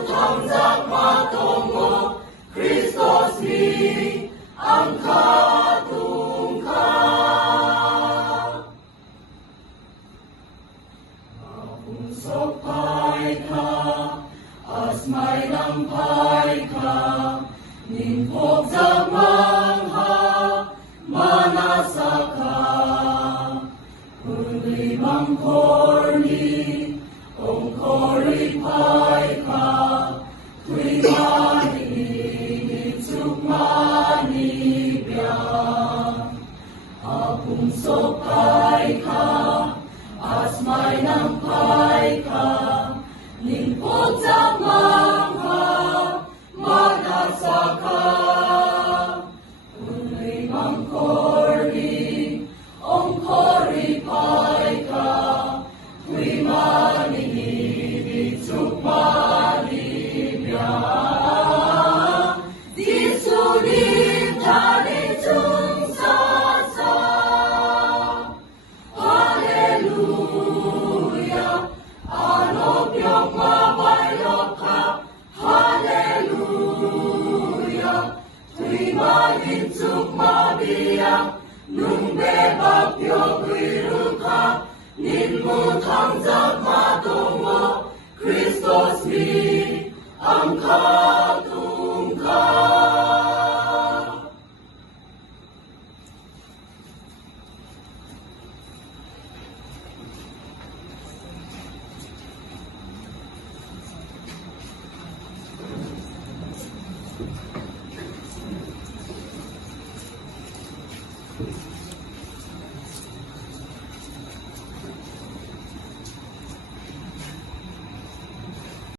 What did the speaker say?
mutangjak matongo Kristus ni ang katungkad. Sapay ka, asmay lampay ka, nimpok sa mangha, manasaka, kundi mangkorni, ongkoripay ka, tuy mani, tsukmani biya. Apong sopay ka, asmay lampay ka, nimpok sa mangha, manasaka, kundi mangkorni, ongkoripay ka, tuy mani, tsukmani biya. Di sulit tali tsungsasa, Hallelujah, anobyong mabayok ka, Hallelujah, tuy malintsuk mabiyak, nung bebakyo kwiru ka, ninmutangjak matungo, Kristus ni ang